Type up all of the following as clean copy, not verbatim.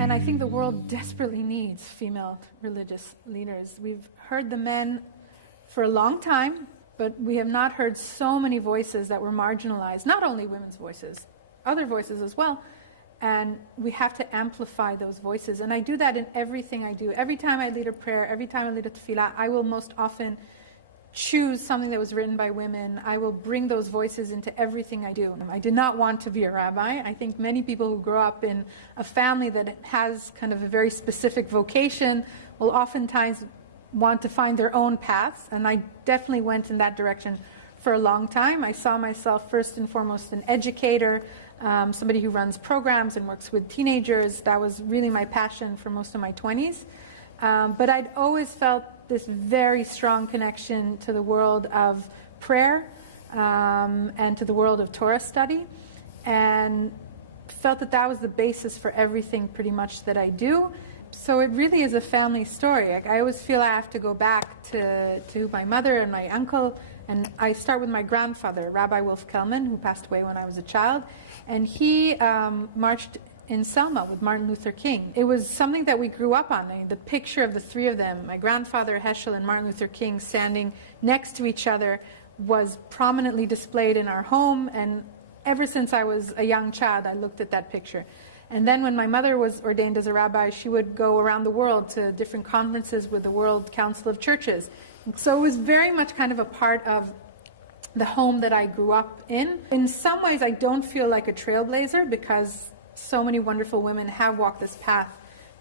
And I think the world desperately needs female religious leaders. We've heard the men for a long time, but we have not heard so many voices that were marginalized, not only women's voices, other voices as well. And we have to amplify those voices. And I do that in everything I do. Every time I lead a prayer, every time I lead a tefillah, I will most often choose something that was written by women. I will bring those voices into everything I do. I did not want to be a rabbi. I think many people who grow up in a family that has kind of a very specific vocation will oftentimes want to find their own paths, and I definitely went in that direction for a long time. I saw myself first and foremost an educator, somebody who runs programs and works with teenagers. That was really my passion for most of my 20s. But I'd always felt this very strong connection to the world of prayer and to the world of Torah study, and felt that that was the basis for everything pretty much that I do. So it really is a family story. I always feel I have to go back to my mother and my uncle, and I start with my grandfather, Rabbi Wolf Kelman, who passed away when I was a child, and he marched in Selma with Martin Luther King. It was something that we grew up on. The picture of the three of them, my grandfather Heschel and Martin Luther King standing next to each other, was prominently displayed in our home, and ever since I was a young child I looked at that picture. And then when my mother was ordained as a rabbi, she would go around the world to different conferences with the World Council of Churches. So it was very much kind of a part of the home that I grew up in. In some ways I don't feel like a trailblazer because so many wonderful women have walked this path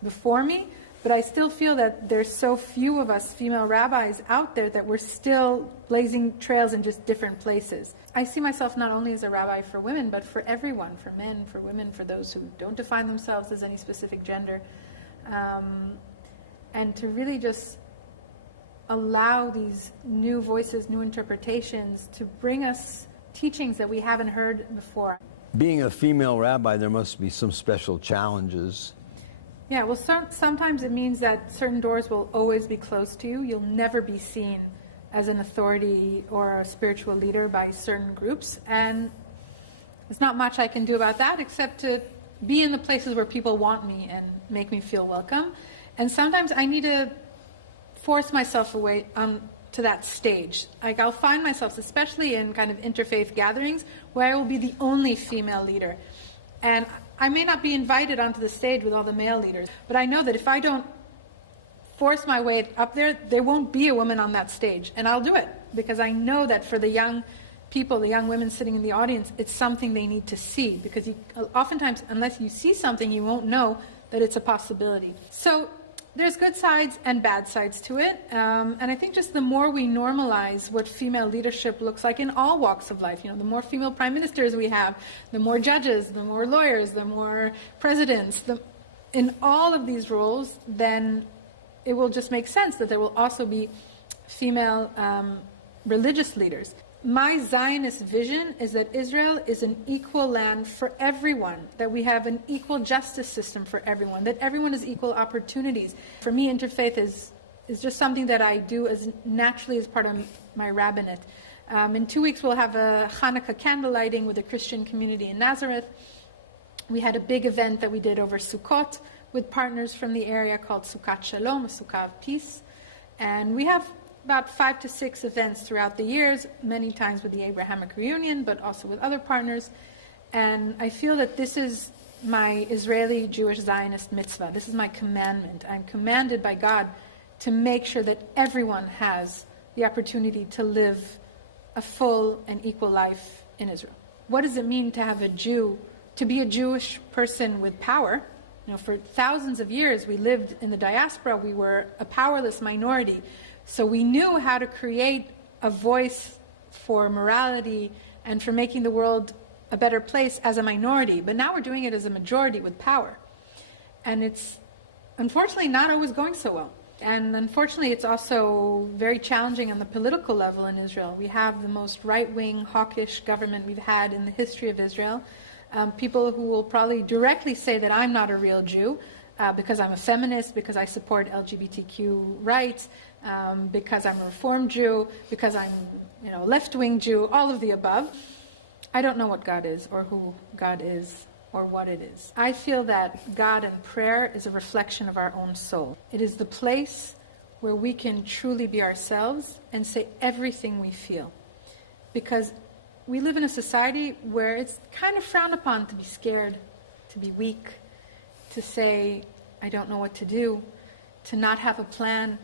before me, but I still feel that there's so few of us female rabbis out there that we're still blazing trails in just different places. I see myself not only as a rabbi for women, but for everyone, for men, for women, for those who don't define themselves as any specific gender, and to really just allow these new voices, new interpretations to bring us teachings that we haven't heard before. Being a female rabbi, there must be some special challenges. Yeah, well, sometimes it means that certain doors will always be closed to you. You'll never be seen as an authority or a spiritual leader by certain groups. And there's not much I can do about that except to be in the places where people want me and make me feel welcome. And sometimes I need to force myself away to that stage. Like I'll find myself, especially in kind of interfaith gatherings, where I will be the only female leader. And I may not be invited onto the stage with all the male leaders, but I know that if I don't force my way up there, there won't be a woman on that stage. And I'll do it, because I know that for the young people, the young women sitting in the audience, it's something they need to see. Because oftentimes, unless you see something, you won't know that it's a possibility. So there's good sides and bad sides to it. And I think just the more we normalize what female leadership looks like in all walks of life, the more female prime ministers we have, the more judges, the more lawyers, the more presidents, in all of these roles, then it will just make sense that there will also be female religious leaders. My Zionist vision is that Israel is an equal land for everyone, that we have an equal justice system for everyone, that everyone has equal opportunities. For me, interfaith is just something that I do as naturally as part of my rabbinate. In 2 weeks, we'll have a Hanukkah candle lighting with a Christian community in Nazareth. We had a big event that we did over Sukkot with partners from the area called Sukkot Shalom, a Sukkah of peace. And we have about 5 to 6 events throughout the years, many times with the Abrahamic Reunion, but also with other partners. And I feel that this is my Israeli Jewish Zionist mitzvah. This is my commandment. I'm commanded by God to make sure that everyone has the opportunity to live a full and equal life in Israel. What does it mean to have to be a Jewish person with power? For thousands of years we lived in the diaspora. We were a powerless minority. So we knew how to create a voice for morality and for making the world a better place as a minority. But now we're doing it as a majority with power. And it's unfortunately not always going so well. And unfortunately it's also very challenging on the political level in Israel. We have the most right-wing, hawkish government we've had in the history of Israel. People who will probably directly say that I'm not a real Jew, because I'm a feminist, because I support LGBTQ rights, because I'm a Reformed Jew, because I'm a left-wing Jew, all of the above. I don't know what God is or who God is. or what it is. I feel that God and prayer is a reflection of our own soul. It is the place where we can truly be ourselves and say everything we feel. Because we live in a society where it's kind of frowned upon to be scared, to be weak, to say, I don't know what to do, to not have a plan.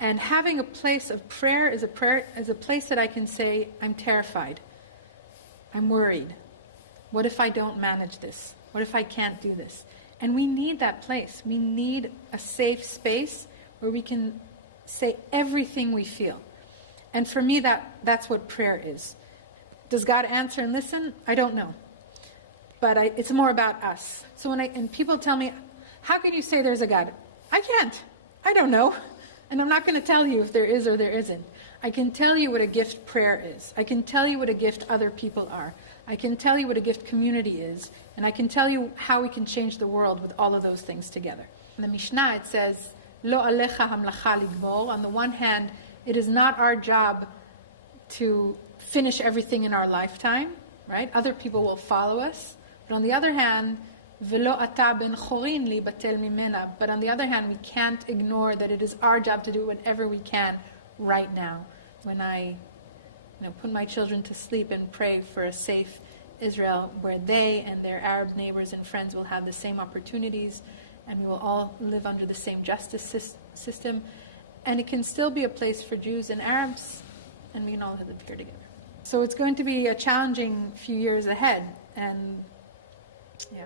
And having a place of prayer is a place that I can say, I'm terrified. I'm worried. What if I don't manage this? What if I can't do this? And we need that place. We need a safe space where we can say everything we feel. And for me, that's what prayer is. Does God answer and listen? I don't know. But it's more about us. So and people tell me, how can you say there's a God? I can't. I don't know. And I'm not going to tell you if there is or there isn't. I can tell you what a gift prayer is. I can tell you what a gift other people are. I can tell you what a gift community is. And I can tell you how we can change the world with all of those things together. In the Mishnah it says, Lo alecha hamlacha ligmor. On the one hand, it is not our job to finish everything in our lifetime, right? Other people will follow us. But on the other hand, Velo ata ben chorin li batel mimena. But on the other hand, we can't ignore that it is our job to do whatever we can right now. When I put my children to sleep and pray for a safe Israel where they and their Arab neighbors and friends will have the same opportunities and we will all live under the same justice system. And it can still be a place for Jews and Arabs, and we can all live here together. So it's going to be a challenging few years ahead. And yeah.